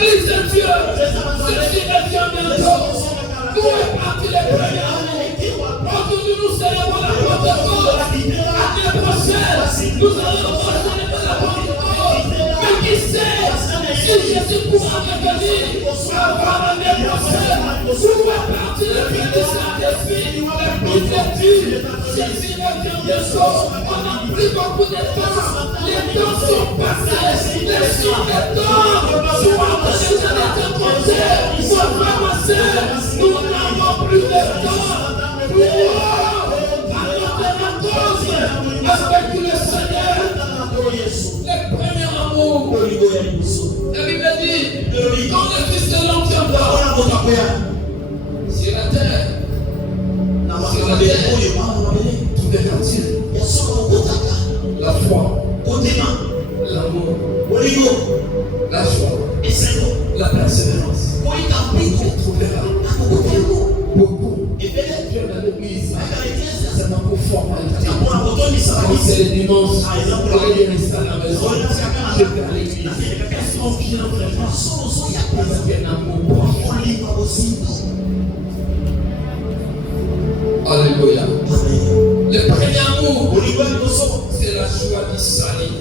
L'église de Dieu, ceci revient bientôt. Nous est parti les premiers. Quand nous célébrons la Pentecôte, l'année prochaine, nous allons célébrer la Pentecôte. Mais qui sait, si Jésus pourra revenir avant l'année prochaine, nous est parti les premiers du Saint-Esprit, l'église de Dieu, Jésus revient bientôt. On n'a plus beaucoup de temps. Les temps sont passés. Les jours des temps sont en train d'être comptés. Mon frère, ma soeur, nous n'avons plus de temps. Avec le Seigneur, les premiers amours. La Bible dit, quand le Fils de l'homme viendra sur la terre, tout est entier. La foi, l'amour, la joie, la persévérance. On trouvera beaucoup. Et bien dans l'église, c'est pas pour formalité. Quand c'est le dimanche, on va rester à la maison. Je vais à l'église. Qu'est-ce qu'on vient vraiment? Parce qu'il y a un amour profond. Alléluia. Le premier amour, c'est la joie du salut.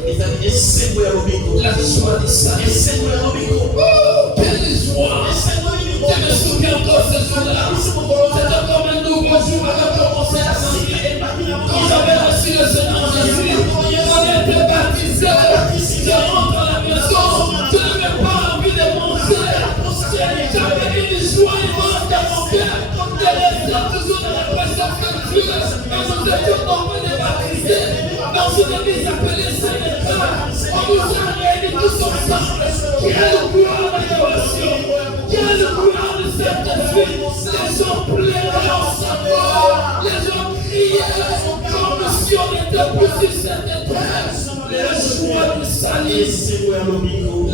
La joie du salut. Oh, quelle joie! Je me souviens encore ce jour-là. C'était comme un nouveau jour avant de commencer à s'ennuyer. Quand j'avais reçu le Seigneur Jésus, on était baptisé. Je rentre à la maison. Je n'avais pas envie de manger. J'avais une joie immense dans mon cœur. Je restais toujours dans la présence de Dieu. Et nous étions tombés de baptisés dans une église appelée Saint-État. On nous a réunis tous ensemble. Quelle gloire de l'adoration! Quelle gloire de Saint-Esprit! Les gens pleuraient ensemble. Les gens criaient comme si on était plus sur cette terre. La joie du salut.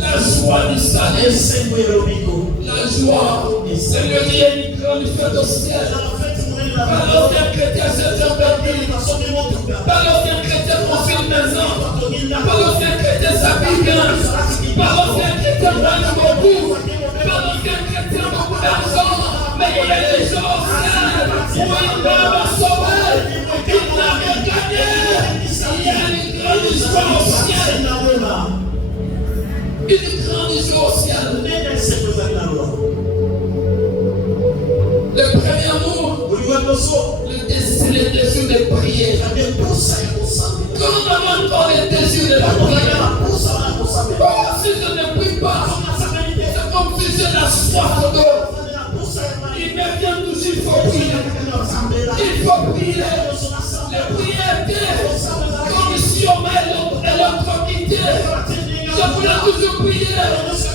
La joie du salut. La joie. Seigneur dit, il y a une grande fête au ciel. Alors qu'un chrétien se tient perdu. Alors qu'un chrétien construit une maison. Alors qu'un chrétien s'habille bien. Alors qu'un chrétien mange beaucoup. Alors qu'un chrétien a beaucoup d'argent. Mais il y a des gens au ciel où il n'a pas sauvé. Il n'a rien gagné. Il y a une grande joie au ciel. Une grande joie au ciel. Le premier amour, le désir de prier. Quand on a encore le désir de la prière, si je ne prie pas, c'est comme si j'ai la soif d'eau. Il me vient toujours, il faut prier. Il faut prier. La prière est comme si on met l'électricité. Je voulais toujours prier.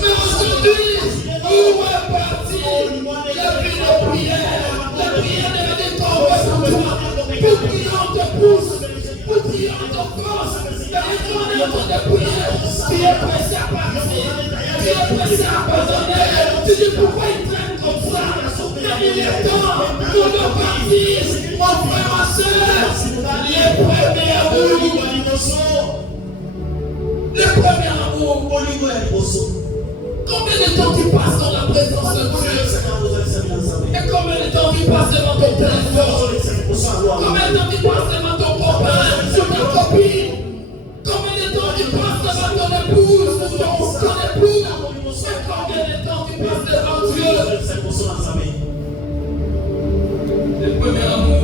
Mais aujourd'hui, où est parti la vie de prière? La prière devait tomber sur toi. Pour prier, on te pousse. Pour prier, on te force. Mais quand on est en train de prier, tu es pressé à partir. Tu es pressé à pardonner. Tu dis pourquoi il traîne comme ça? Mais il est temps pour nous partir. Mon frère, ma soeur, les premiers amours. Le premier amour. Combien de temps tu passes dans la présence de Dieu? Et combien de temps tu passes devant ton téléphone? Combien de temps tu passes devant ton copain ou ta copine? Combien de temps tu passes devant ton épouse ou ton époux? Et combien de temps tu passes devant Dieu? Le premier amour,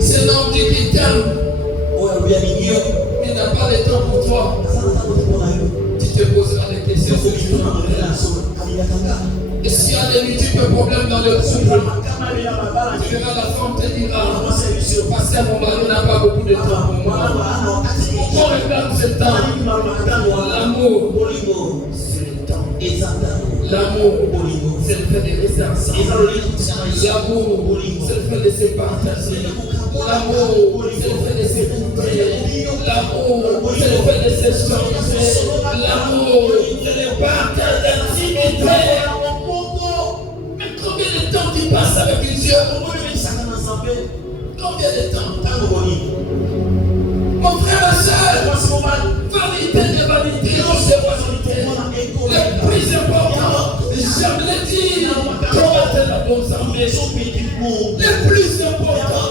c'est l'homme qui t'aime. Il n'a pas de temps pour toi. Tu te poseras des questions. Et s'il y a des multiples problèmes dans le couple, tu verras la femme te dira, pasteur, mon mari n'a pas beaucoup de temps pour moi. On regarde ce temps. L'amour, c'est le temps. L'amour, c'est le fait de rester ensemble. L'amour, c'est le fait de se partager. L'amour, c'est le fait de s'écouter. L'amour, c'est le fait de s'échanger. L'amour, c'est le partage d'intimité. Mais combien de temps tu passes avec Dieu? Combien de temps? Mon frère, ma soeur, vanité de vanité, on se voit Le plus important,